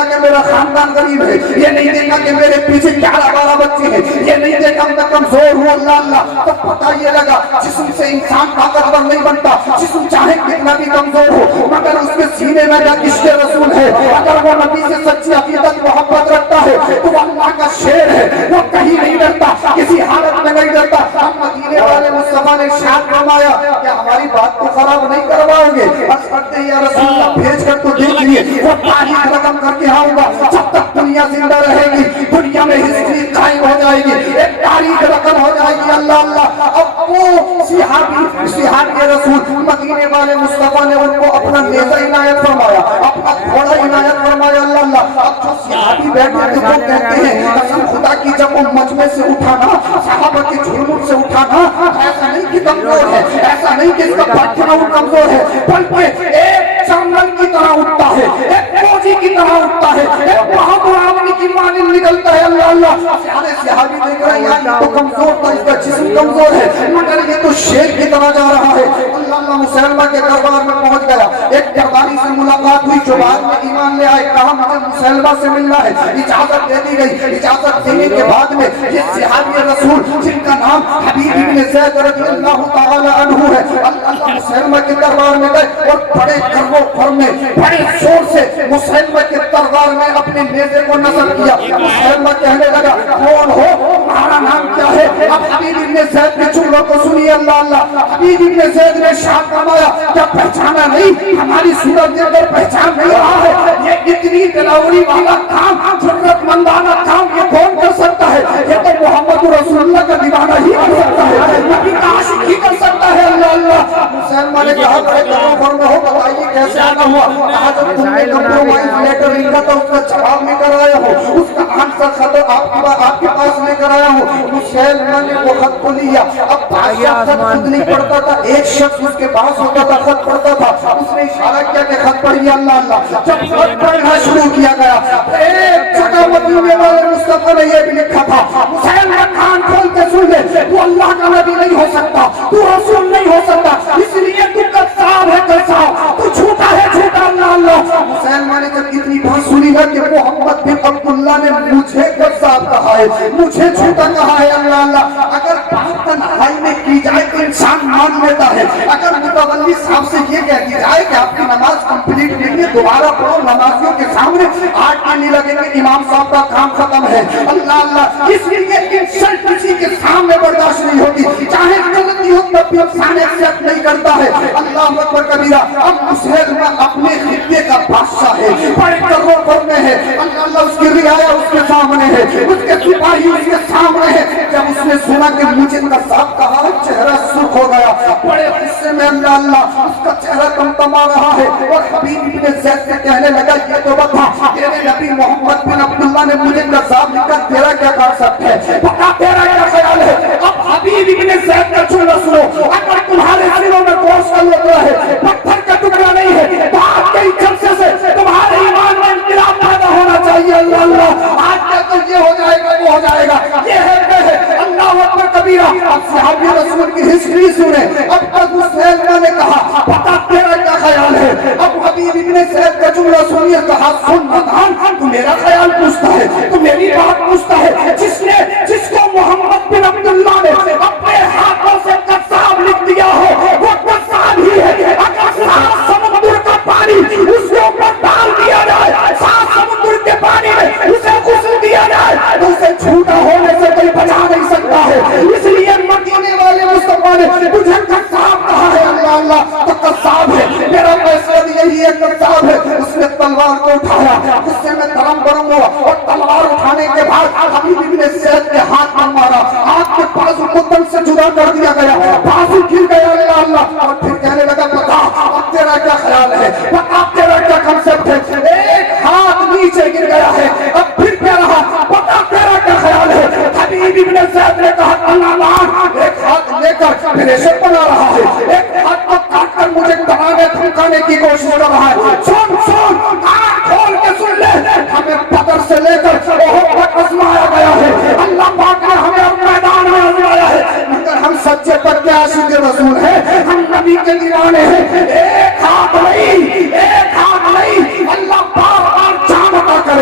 دیکھا کہ میرا خاندان غریب ہے، یہ نہیں دیکھا کہ میرے پیچھے 11-12 بچے ہیں، یہ نہیں دیکھا میں کمزور ہوں اللہ اللہ، تو پتہ یہ لگا جسم سے انسان طاقتور نہیں بنتا، جسم چاہے کتنا بھی کمزور ہو مگر اس کے سینے میں کا عشق رسول ہے، اگر وہ نبی سے سچی عقیدت محبت رکھتا ہے تو وہ اللہ کا شیر ہے، وہ کہیں نہیں ڈرتا، کسی حالت میں نہیں ڈرتا۔ ہم مدینے والے مصطفیٰ نے ارشاد فرمایا کہ ہماری بات کو خراب نہیں کرواؤ گے، بس کرتے یا رسول اللہ بھیج کر تو دیکھ لیے، وہ تاریخ رقم کر کے آؤں گا، جب تک دنیا زندہ رہے گی دنیا میں ہسٹری قائم ہو جائے گی، ایک تاریخ رقم ہو جائے گی اللہ اللہ۔ اب وہ صحابی رسول مدینے والے مصطفیٰ نے ان کو اپنا نیزہ عنایت فرمایا، اپنا گھوڑا عنایت فرمایا اللہ اللہ۔ اب جو صحابی بیٹھے تھے وہ کہتے ہیں قسم خدا کی جب وہ مجمع سے اٹھانا، صحابہ کے جھرمٹ سے اٹھانا، ایسا نہیں کہ کمزور ہے، ایسا نہیں کہ اس کا پٹھنا کمزور ہے، بلکہ ایک چمن کی طرح اٹھتا ہے، ایک فوجی کی طرح اٹھتا ہے، ایک بہادر آدمی کی مانند نکلتا ہے اللہ اللہ۔ سارے صحابی دیکھ رہے ہیں یہ تو کمزور تھا، اس کا جسم کمزور ہے مگر یہ تو شیر کی طرح جا رہا ہے اللہ اللہ۔ مسلمہ کے دربار میں پہنچ گیا، ایک درباری سے ملاقات ہوئی جو بعد میں ایمان لے آئے، کہا مجھے مسلمہ سے ملنا ہے، اجازت دے دی گئی۔ اجازت دینے کے بعد میں یہ صحابی رسول جن کا نام حبیب بن زید رضی اللہ تعالی عنہ ہے اللہ مسلمہ کے دربار میں گئے اور بڑے کرو پر میں بڑے شور سے مسلمہ کے دربار میں اپنے نیزے کو نصب کیا۔ مسلمہ کہنے لگا کون ہو، تمہارا نام کیا ہے؟ اب حبیب بن زید کے جملوں کو سنیے اللہ اللہ۔ حبیب بن زید نے ارشاد فرمایا کیا پہچانا نہیں؟ ہماری صورت دیکھ کر پہچان نہیں رہا ہے؟ یہ اتنی دلاوری والا کام، ضرورت مندانہ کام یہ کون کر سکتا ہے؟ یہ تو محمد رسول اللہ کا دیوانہ ہی کر سکتا ہے، نبی کا عاشق ہی کر سکتا ہے اللہ اللہ۔ مسلمان نے کہا بڑے تکبر میں ہو، بتائیے کیسے آنا ہوا؟ کہا جب تم نے کمپرومائز لیٹر لکھا تھا اس کا جواب لے کر آیا ہوں، اس کا آنسر خط آپ کے پاس لے کر آیا ہوں۔ مسلمان نے وہ خط کو لیا، اب بادشاہ خط خود نہیں پڑھتا تھا، ایک شخص اس کے پاس ہوتا تھا خط پڑھتا تھا، اس نے اشارہ کیا کہ خط پڑھیے اللہ اللہ۔ جب خط پڑھنا شروع کیا گیا ایک جگہ مدینے والے مصطفیٰ نے یہ بھی لکھا تھا مسلمان کان کھول کے سن لے، تو اللہ کا نبی نہیں ہو سکتا، تو رسول نہیں ہو سکتا، اس لیے تو کذاب ہے کذاب، تو جھوٹا ہے جھوٹا اللہ اللہ۔ مسلمان نے جب اتنی بات سنی نا کہ محمد بن عبداللہ نے مجھے کذاب کہا ہے، مجھے جھوٹا کہا ہے اللہ اللہ۔ اگر بات تنہائی میں کی جائے تو انسان مان لیتا ہے، اگر متولی صاحب سے یہ کہہ دی جائے کہ آپ کی نماز کمپلیٹ نہیں ہے دوبارہ پڑھو، نمازیوں کے سامنے آٹھ آنے لگے کہ امام صاحب کا کام ختم ہے اللہ اللہ۔ اس لیے انسلٹ کسی کے سامنے برداشت نہیں ہوتی، چاہے غلطی ہو تب بھی انسان ایکسپٹ نہیں کرتا ہے اللہ اکبر کبیرہ۔ اب مسلم اپنے خطے کا بادشاہ ہے، بڑے کرو پر میں ہے اللہ اللہ، اس کی رعایا اس کے سامنے ہے، اس کے سپاہی اس کے سامنے ہے۔ جب اس نے سنا کہ مجھے کذاب کہا، چہرہ سرخ ہو گیا، بڑے غصے میں اللہ اللہ، اس کا چہرہ کمکما رہا ہے اور حبیب بن زید سے کہنے لگا یہ تو بتا تیرے نبی محمد بن عبداللہ نے مجھے کذاب لکھا، تیرا کیا کانسیپٹ ہے، بتا تیرا کیا خیال ہے؟ اب حبیب بن زید کا جملہ سنو، اگر تمہارے دلوں میں گوشت کا لوٹا ہے، پتھر کا ٹکڑا نہیں ہے، تو آج کے جلسے سے تمہارے ایمان میں انقلاب پیدا ہونا چاہیے اللہ اللہ۔ آج کیا تو یہ ہو جائے گا وہ ہو جائے گا، یہ ہے وہ ہے اللہ اکبر کبیرہ۔ اب صحابی رسول کی ہسٹری سنیں، اب تک مسلمان نے کہا بتا تیرا کیا خیال ہے؟ اب حبیب بن زید کا جملہ سنیے، کہا سن مدان تو میرا خیال پوچھتا ہے، تو میری بات پوچھتا ہے، جس کو محمد بن عبداللہ نے اپنے ہاتھوں سے کذاب لکھ دیا ہو وہ کذاب ہی ہے۔ اگر سات سمندر کا پانی اس کے اوپر ڈال دیا جائے، سات سمندر کے پانی میں اسے غسل دیا جائے تو اسے جھوٹا ہونے سے کوئی بچا نہیں سکتا ہے۔ اس لیے مدینے والے مصطفیٰ نے تجھے کذاب کہا ہے اللہ اللہ، تو کذاب ہے، میرا فیصلہ بھی یہی ہے کذاب ہے۔ اس نے تلوار کو اٹھایا، غصے میں درم برم ہوا اور تلوار اٹھانے کے بعد حبیب بن زید کے ہاتھ میں مارا، ہاتھ کے بازو کو تن سے جدا کر دیا گیا، بازو گر گیا اللہ اللہ۔ اور پھر کہنے لگا بتا اب تیرا کیا خیال ہے، بتا تیرا کیا کنسپٹ ہے؟ ایک ہاتھ نیچے گر گیا ہے، اب پھر کہہ رہا بتا تیرا کیا خیال ہے؟ حبیب بن زید نے کہا اللہ، ایک ہاتھ لے کر پریشر بنا رہا ہے، ایک ہاتھ کو کاٹ کر مجھے دبانے دھمکانے کی کوشش کر رہا ہے۔ سن سن کان کھول کے سن لے، ہمیں بدر سے لے کر بہت تک آزمایا گیا ہے، اللہ پاک نے ہمیں اب میدان میں آزمایا ہے، مگر ہم سچے پکے عاشق رسول ہیں، ہم نبی کے دیوانے ہیں۔ ایک ہاتھ نہیں، ایک ہاتھ نہیں، اللہ بار بار جان عطا کرے۔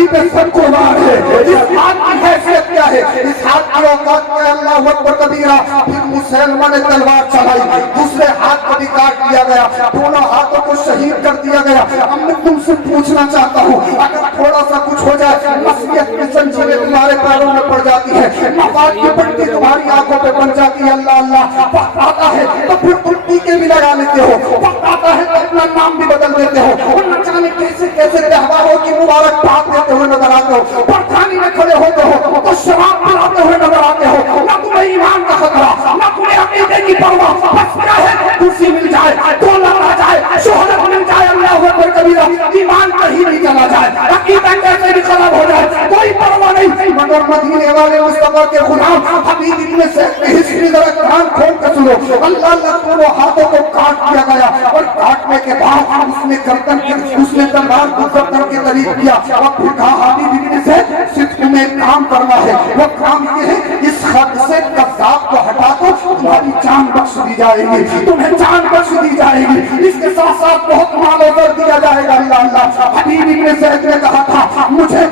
نبی پہ سب قربان ہے. اس ہاتھ کی حیثیت کیا ہے, اس ہاتھ کی اوقات کیا ہے؟ اللہ اکبر کبیرہ. پھر مسلمہ نے تلوار چلائی, دوسرے ہاتھ کو بھی کاٹ دیا گیا, دونوں ہاتھوں کو شہید کر دیا گیا. اب میں تم سے پوچھنا چاہتا ہوں, اگر تھوڑا سا کچھ ہو جائے, مسیحیت کی زنجیریں تمہارے پیروں میں پڑ جاتی ہے, مفاد کی پٹی تمہاری آنکھوں پہ بن جاتی ہے, اللہ اللہ وقت آتا ہے تو پھر تم ٹیکے بھی لگا لیتے ہو, وقت آتا ہے تو اپنا نام بھی بدل دیتے ہو, اور نہ جانے کیسے کیسے تہواروں کی مبارک بات دیتے ہوئے نظر آتے ہو, پرکھانی میں کھڑے ہوتے ہو تو شراب پلاتے ہوئے نظر آتے ہو. نہ تمہیں ایمان کا خطرہ, نہ تمہیں عقیدے کی پرواہ, بس کیا ہے کرسی مل جائے, دولت آ جائے, شہرت مل جائے, اللہ اکبر کبیرہ, ایمان کہیں نہیں چلا جائے, عقیدہ کیسے بھی خراب ہو جائے, کوئی پرواہ نہیں. مگر مدینے والے مصطفیٰ کے غلام حبیب ابن زید کی ہسٹری ذرا کان کھول کے سنو. اللہ اللہ دونوں ہاتھوں کو کاٹ دیا گیا, اور کاٹنے کے بعد اس نے گردن کے اس نے تلوار کو گردن کے قریب کیا, اور پھر کہا حبیب ابن زید صرف تمہیں ایک کام کرنا ہے, وہ کام یہ ہے اس خط سے کذاب کو ہٹا دو, تمہاری جان بخش دی جائے گی, تمہیں جان بخش دی جائے گی, اس کے ساتھ ساتھ بہت مال و زر دیا جائے گا. اللہ اللہ حبیب ابن زید نے کہا تھا مجھے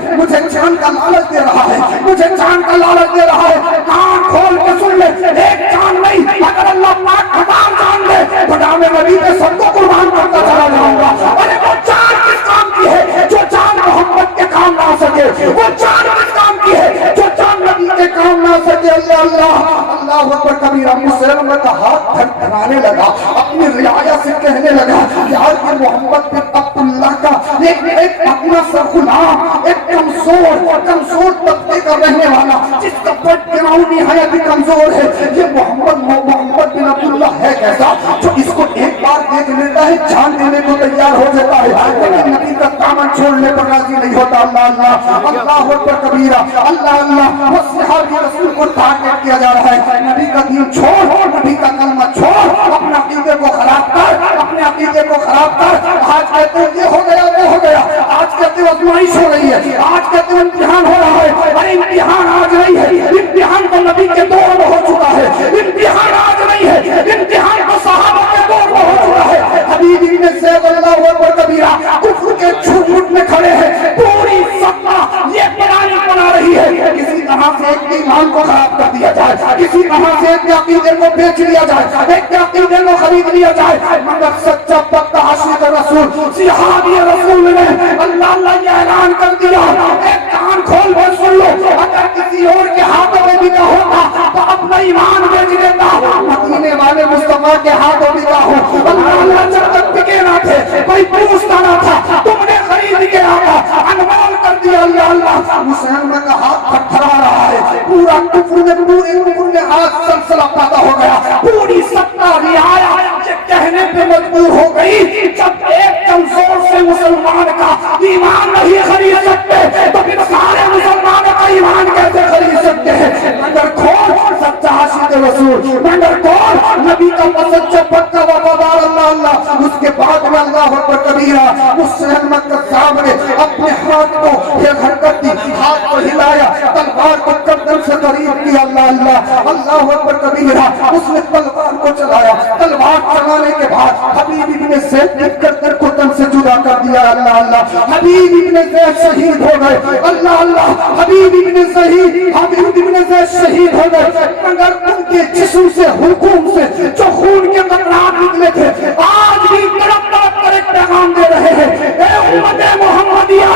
جان کا لالچ دے رہا ہے, مجھے جان کا لالچ دے رہا ہے, کان کھول کے سن لے, ایک جان نہیں, اگر اللہ پاک 1000 جان دے تو نام نبی پہ سب کو قربان کرتا چلا جاؤں گا. ارے وہ جان کس کام کی ہے جو جان محمد کے کام نہ آ سکے, وہ جان کس کام کی ہے جو جان نبی کے کام نہ آ سکے. اللہ اللہ اللہ اکبر کبیرہ. مسلمہ کا ہاتھ تھرتھرانے لگا, اپنی رعایا سے کہنے لگا یار یہ محمد بن عبداللہ کا ایک اپنا سا غلام, ایک کمزور طبقے کا رہنے والا, جس کا پیٹ گراؤنڈ نہایت ہی کمزور ہے, یہ محمد بن عبداللہ ہے کیسا جو اس کو ایک بار دیکھ لیتا ہے جان دینے کو تیار ہو جاتا ہے, لیکن نبی کا دامن چھوڑنے پر راضی نہیں ہوتا. اللہ اللہ اللہ اکبر کبیرہ. اللہ اللہ وہ صحابی رسول کو ٹارگیٹ کیا جا رہا ہے, نبی کا دین چھوڑ, نبی کا کلمہ چھوڑ, اپنے عقیدے کو خراب کر, اپنے عقیدے کو خراب کر. آج کہتے ہیں یہ ہو گیا وہ ہو گیا, آج کہتے ہیں آزمائش ہو رہی ہے, آج کہتے ہیں امتحان ہو رہا ہے. ارے امتحان آج نہیں ہے, امتحان تو نبی کے دور میں ہو چکا ہے, امتحان آج نہیں ہے, امتحان تو صحابہ کے دور میں ہو چکا ہے. حبیب ابن زید اللہ اکبر کبیرہ کفر کے جھوٹ میں کھڑے ہیں, پوری سطح یہ پرانی بنا رہی ہے, کسی طرح سے ایک ایمان کو خراب کر دیا جائے, کسی طرح سے ایک عقیدے کو بیچ لیا جائے, ایک عقیدے کو خرید لیا جائے. مگر سچا پکا عاشق رسول صحابی رسول نے اللہ اللہ یہ اعلان کر دیا, ایک کان کھول کر سن لو, اگر کسی اور کے ہاتھوں میں بھی نہ ہوتا تو اپنا ایمان بیچ دیتا, مدینے والے مصطفیٰ کے ہاتھوں میں نہ ہو. اللہ اللہ جب تک ٹکے نہ تھے کوئی پوچھتا نہ تھا, تم نے خرید کے آقا انمول کر دیا. اللہ اللہ مسلمہ کا ہاتھ تھرتھرا رہا ہے, پورا کفر میں آج سلسلہ پیدا ہو گیا, پوری سطح رعایا کہنے پہ مجبور ہو گئی جب ایک کمزور سے مسلمان کا ایمان نہیں خرید سکتے تو پھر سارے مسلمانوں کا ایمان کیسے خرید سکتے ہیں. مگر کون سچا عاشق رسول, مگر کون نبی کا سچا پکا وفادار. اللہ اللہ اس کے بعد میں اللہ اکبر کبیرہ مسلمہ کذاب نے اپنے ہاتھ کو یہ حرکت دی, ہاتھ کو ہلایا, تلوار کو گردن سے قریب کیا. اللہ اللہ اللہ اکبر کبیرہ. اس نے تلوار کو چلایا, تلوار چلانے کے بعد حبیب ابن زید نے گردن کو تن سے جدا کر دیا. اللہ اللہ حبیب ابن زید شہید ہو گئے. اللہ اللہ حبیب ابن زید شہید ہو گئے. مگر ان کے جسم سے حکم سے جو خون کے قطرات نکلے تھے آج بھی تڑپ تڑپ کر ایک پیغام دے رہے ہیں, اے امت محمدیہ,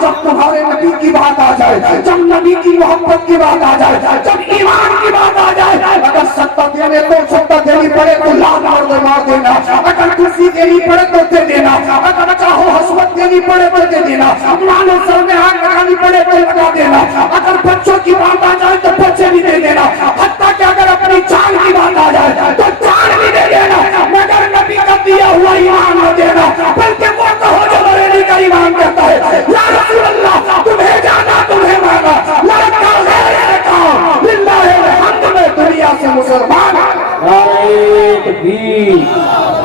جب تمہارے نبی کی بات آ جائے, جب نبی کی محبت کی بات آ جائے, جب ایمان کی بات آ جائے, اگر ستا دینے کو ستا دینی پڑے تو لات مار دینا, اگر کرسی دینی پڑے تو دے دینا, اگر چاہو حسوت دینی پڑے تو دے دینا, مانو سر میں آگ لگانی پڑے تو لگا دینا, اگر بچوں کی بات آ جائے تو بچے بھی دے دینا, حتیٰ کہ اگر اپنی جان کی بات آ جائے تو جان بھی دے دینا, مگر نبی کا دیا ہوا ایمان نہ دینا. بلکہ وہ کہو جو بریلی کا ایمان کہتا ہے, یا رسول اللہ تمہیں جانا تمہیں مانا, لڑکا غیر کام للہ الحمد میں دنیا سے مسلمان. نعرہ تکبیر,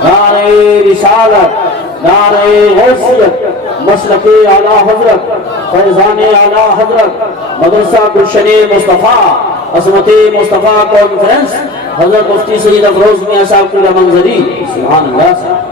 نعرہ رسالت, نعرہ حیثیت, مسلک اعلیٰ حضرت, فیضان اعلیٰ حضرت, مدرسہ گلشن مصطفیٰ, عظمت مصطفیٰ کانفرنس, حضرت مفتی سید افروز میاں صاحب کی منظری. سبحان اللہ.